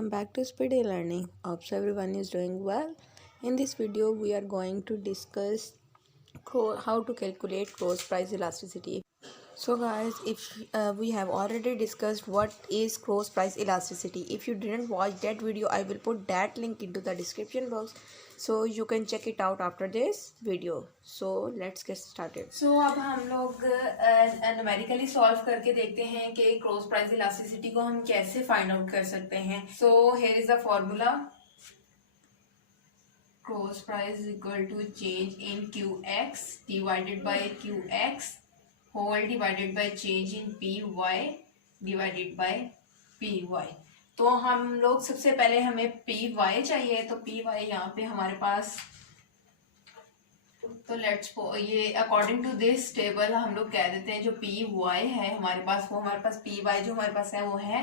welcome back to Speedy Learning. Hope so everyone is doing well. In this video we are going to discuss how to calculate cross price elasticity. So guys, if we have already discussed what is cross price elasticity. If you didn't watch that video, I will put that link into the description box so you can check it out after this video. So let's get started. So अब हम लोग numerically solve करके देखते हैं कि cross price elasticity को हम कैसे फाइंड आउट कर सकते हैं. So here is the formula. Cross price equal to change in Q X divided by Q X whole divided by change in P Y divided by P Y. तो हम लोग सबसे पहले हमें पी वाई चाहिए. तो पी वाई यहाँ पे हमारे पास, तो लेट्स ये अकॉर्डिंग टू दिस टेबल हम लोग कह देते हैं जो पी वाई है हमारे पास, वो हमारे पास पी वाई जो हमारे पास है वो है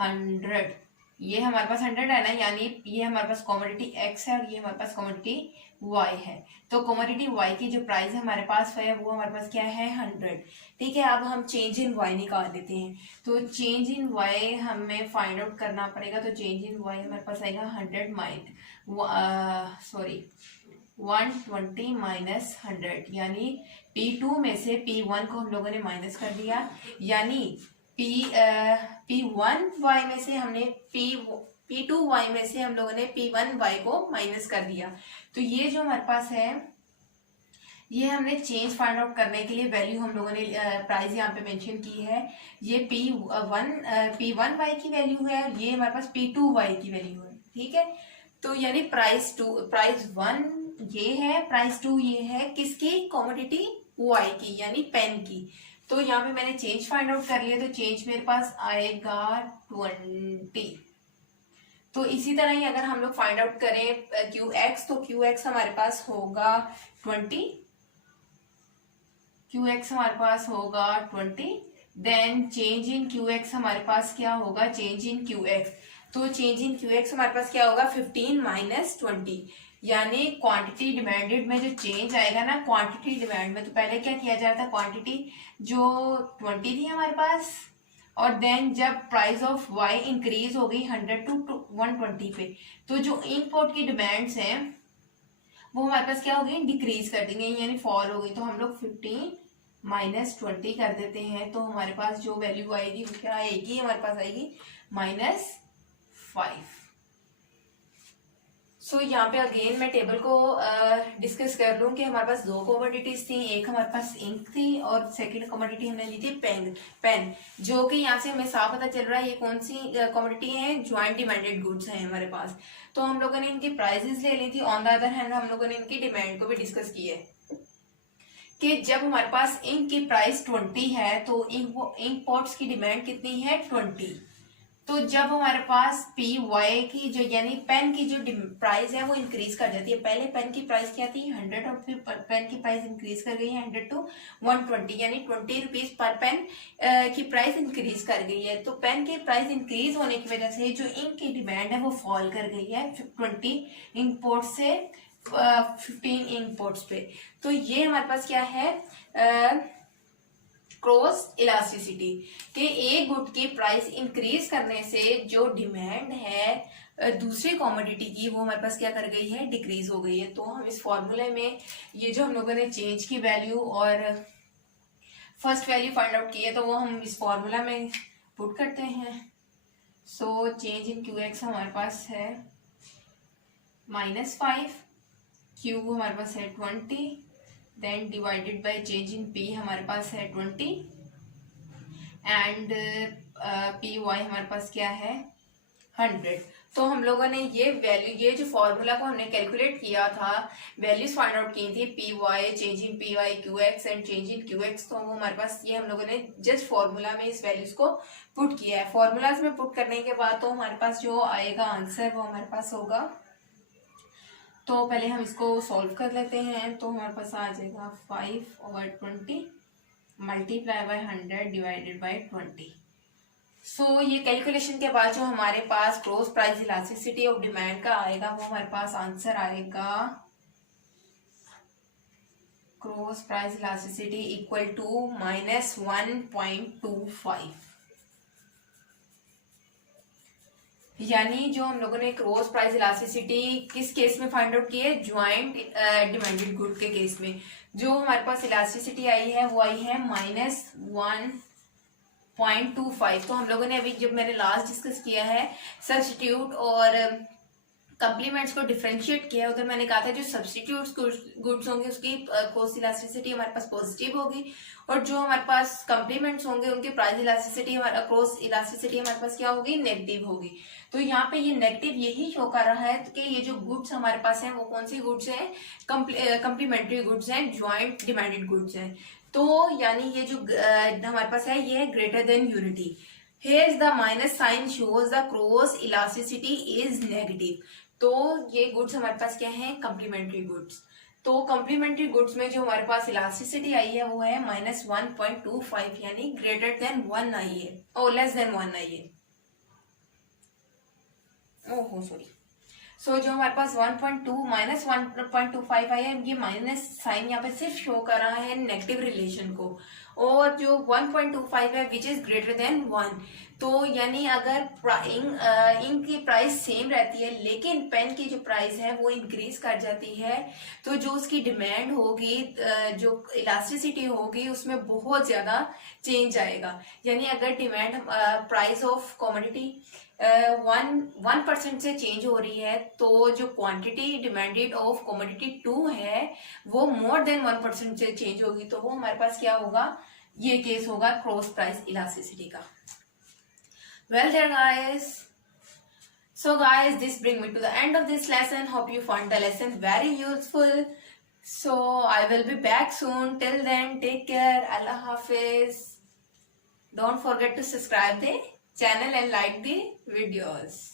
100. ये हमारे पास 100 है ना, यानी ये हमारे पास कमोडिटी एक्स है और ये हमारे पास कमोडिटी वाई है. तो कमोडिटी वाई की जो प्राइस है हमारे पास है वो हमारे पास क्या है 100. ठीक है, अब हम चेंज इन वाई निकाल देते हैं. तो चेंज इन वाई हमें फाइंड आउट करना पड़ेगा. तो चेंज इन वाई हमारे पास आएगा 120 माइनस 100, यानी P2 में से P1 को हम लोगों ने माइनस कर दिया, यानी P1Y में से हमने P2Y में से हम लोगों ने P1Y को माइनस कर दिया. तो ये जो हमारे पास है ये हमने चेंज फाइंड आउट करने के लिए वैल्यू हम लोगों ने प्राइस यहाँ पे मेंशन की है. ये P1Y की वैल्यू है और ये हमारे पास P2Y की वैल्यू है. ठीक है, तो यानी प्राइस 1 ये है, प्राइस 2 ये है, किसकी, कमोडिटी वाई की यानी पेन की. तो यहाँ पे मैंने चेंज फाइंड आउट कर लिया. तो चेंज मेरे पास आएगा 20. तो इसी तरह ही अगर हम लोग फाइंड आउट करें क्यू एक्स, तो क्यू एक्स हमारे पास होगा 20. क्यू एक्स हमारे पास होगा 20. Then change in Q X हमारे पास क्या होगा, चेंज इन क्यू एक्स. तो चेंज इन क्यू एक्स हमारे पास क्या होगा 15 माइनस 20, यानी क्वांटिटी डिमांडेड में जो चेंज आएगा ना, क्वांटिटी डिमांड में तो पहले क्या किया जा रहा था, क्वांटिटी जो 20 थी हमारे पास, और देन जब प्राइस ऑफ वाई इंक्रीज हो गई 100 टू 120 पे, तो जो इनपुट की डिमांड्स हैं वो हमारे पास क्या हो गई, डिक्रीज कर दी गई, यानी फॉल हो गई. तो हम लोग 15 माइनस 20 कर देते हैं. तो हमारे पास जो वैल्यू आएगी वो क्या आएगी, हमारे पास आएगी -5. सो यहाँ पे अगेन मैं टेबल को डिस्कस कर लूँ कि हमारे पास दो कमोडिटीज थी. एक हमारे पास इंक थी और सेकंड कमोडिटी हमने ली थी पेन, जो कि यहाँ से हमें साफ पता चल रहा है ये कौन सी कमोडिटी है, ज्वाइंट डिमांडेड गुड्स हैं हमारे पास. तो हम लोगों ने इनकी प्राइसेस ले ली थी. ऑन द अदर हैंड हम लोगों ने इनकी डिमांड को भी डिस्कस किया है कि जब हमारे पास इंक की प्राइस 20 है तो इंक पॉट्स की डिमांड कितनी है 20. तो जब हमारे पास पी वाई की जो यानी पेन की जो प्राइस है वो इंक्रीज कर जाती है. पहले पेन की प्राइस क्या थी 100 और फिर पेन की प्राइस इंक्रीज कर गई है 100 टू 120, यानी 20 रुपीज पर पेन की प्राइस इंक्रीज कर गई है. तो पेन की प्राइस इंक्रीज होने की वजह से जो इंक की डिमांड है वो फॉल कर गई है 20 इंक से 15 इंक पोर्ट्स पे. तो ये हमारे पास क्या है क्रॉस इलास्टिसिटी के एक गुड की प्राइस इंक्रीज करने से जो डिमांड है दूसरी कमोडिटी की वो हमारे पास क्या कर गई है, डिक्रीज हो गई है. तो हम इस फॉर्मूले में ये जो हम लोगों ने चेंज की वैल्यू और फर्स्ट वैल्यू फाइंड आउट की है तो वो हम इस फॉर्मूला में पुट करते हैं. So change in Q X हमारे पास है -5, क्यू हमारे पास है 20, then divided by change in P हमारे पास है 20 एंड पी वाई हमारे पास क्या है 100. तो हम लोगों ने ये वैल्यू, ये जो फॉर्मूला को हमने कैलकुलेट किया था, वैल्यूज फाइंड आउट की थी P Y, change in P Y, Q X and change in Q X. तो वो हमारे पास ये हम लोगों ने जस्ट फॉर्मूला में इस वैल्यूज को पुट किया है. फॉर्मूलाज में पुट करने के बाद तो हमारे पास जो आएगा आंसर वो हमारे पास होगा. तो पहले हम इसको सॉल्व कर लेते हैं. तो हमारे पास आ जाएगा 5/20 multiply by 100 divided by 20. So ये कैलकुलेशन के बाद जो हमारे पास cross price elasticity of demand का आएगा वो हमारे पास आंसर आएगा cross price elasticity equal to -1.25. यानी जो हम लोगों ने क्रॉस प्राइस इलास्टिसिटी किस केस में फाइंड आउट की है, ज्वाइंट डिमांडेड गुड के केस में। जो हमारे पास इलास्टिसिटी आई है वो आई है -1.25। तो हम लोगों ने अभी जब मैंने लास्ट डिस्कस किया है सब्स्टिट्यूट और कम्प्लीमेंट्स को डिफरेंशिएट किया, उधर मैंने कहा था जो सब्स्टिट्यूट गुड्स होंगे उसकी कॉस्ट इलास्टिसिटी हमारे पास पॉजिटिव होगी, और जो हमारे पास कम्प्लीमेंट्स होंगे उनकी प्राइस इलास्टिसिटी क्रॉस इलास्टिसिटी हमारे पास क्या होगी, नेगेटिव होगी। तो यहाँ पे ये नेगेटिव यही शो कर रहा है कि ये जो गुड्स हमारे पास हैं वो कौन सी गुड्स हैं, कम्प्लीमेंट्री गुड्स हैं, ज्वाइंट डिमांडेड गुड्स हैं। तो यानी ये जो हमारे पास है ये है greater than unity. Here's the minus sign shows the cross elasticity is negative। तो ये गुड्स हमारे पास क्या है, कम्प्लीमेंट्री गुड्स। तो कम्प्लीमेंट्री गुड्स में जो हमारे पास इलास्टिसिटी आई है वो है -1.25, यानी ग्रेटर देन 1 आई है और लेस देन 1 आई है। ओहो सॉरी। सो जो हमारे पास 1.25 आई है, ये माइनस साइन यहाँ पे सिर्फ शो कर रहा है नेगेटिव रिलेशन को, और जो 1.25 है विच इज ग्रेटर देन 1। तो यानी अगर इंक की प्राइस सेम रहती है लेकिन पेन की जो प्राइस है वो इंक्रीज कर जाती है, तो जो उसकी डिमांड होगी, जो इलास्टिसिटी होगी उसमें बहुत ज्यादा चेंज आएगा। यानी अगर डिमांड प्राइस ऑफ कमोडिटी 1% से चेंज हो रही है, तो जो क्वांटिटी डिमांडेड ऑफ कमोडिटी 2 है वो मोर देन 1% से चेंज होगी, तो वो हमारे पास क्या होगा, ये केस होगा क्रॉस प्राइस इलास्टिसिटी का। Well there guys, so guys this bring me to the end of this lesson. Hope you found the lesson very useful. So I will be back soon. Till then take care. Allah Hafiz. Don't forget to subscribe the channel and like the videos.